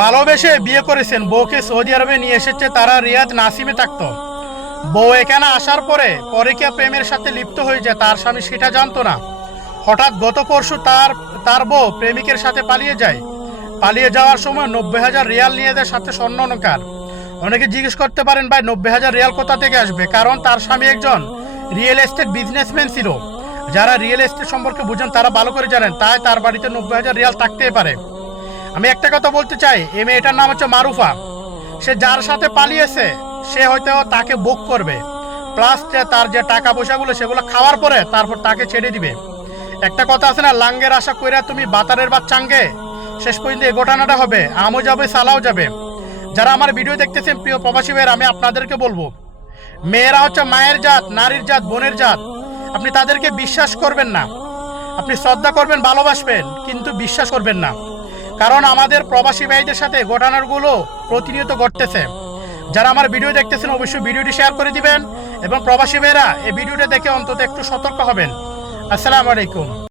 ভালোবেসে বিয়ে করেছেন, বউকে সৌদি আরবে নিয়ে এসেছে, তারা রিয়াদ নাসিমে থাকতো। বউ এখানে আসার পরে পরকীয়া প্রেমের সাথে লিপ্ত হয়ে যায়, তার স্বামী সেটা জানতো না। হঠাৎ গত পরশু তার বউ প্রেমিকের সাথে পালিয়ে যায়। পালিয়ে যাওয়ার সময় 90,000 রিয়াল নিয়ে যায়, সাথে স্বর্ণ অলংকার। অনেকে জিজ্ঞেস করতে পারেন, ভাই 90,000 রিয়াল কোথা থেকে আসবে? কারণ তার স্বামী একজন রিয়েল এস্টেট বিজনেসম্যান ছিল। যারা রিয়েল এস্টেট সম্পর্কে বুঝেন তারা ভালো করে জানেন, তাই তার বাড়িতে 90,000 রিয়াল থাকতেই পারে। আমি একটা কথা বলতে চাই, এই মেয়েটার নাম হচ্ছে মারুফা। সে যার সাথে পালিয়েছে সে হয়তো তাকে বুক করবে, প্লাস তার যে টাকা পয়সাগুলো সেগুলো খাওয়ার পরে তারপর তাকে ছেড়ে দিবে। একটা কথা আছে না, লাঙ্গের আশা কইরা তুমি বাতারের বাদ চাঙ্গে, শেষ পর্যন্ত এই ঘটনাটা হবে, আমও যাবে সালাও যাবে। যারা আমার ভিডিও দেখতেছেন প্রিয় প্রবাসী ভাইয়ের, আমি আপনাদেরকে বলবো, মেয়েরা হচ্ছে মায়ের জাত, নারীর জাত, বোনের জাত। আপনি তাদেরকে বিশ্বাস করবেন না। আপনি শ্রদ্ধা করবেন, ভালোবাসবেন, কিন্তু বিশ্বাস করবেন না। কারণ আমাদের প্রবাসী ভাইদের সাথে ঘটনাগুলো প্রতিনিয়ত ঘটতেছে। যারা আমার ভিডিও দেখতেছেন অবশ্যই ভিডিওটি শেয়ার করে দিবেন, এবং প্রবাসী ভাইরা এই ভিডিওটা দেখে অন্তত একটু সতর্ক হবেন। আসসালামু আলাইকুম।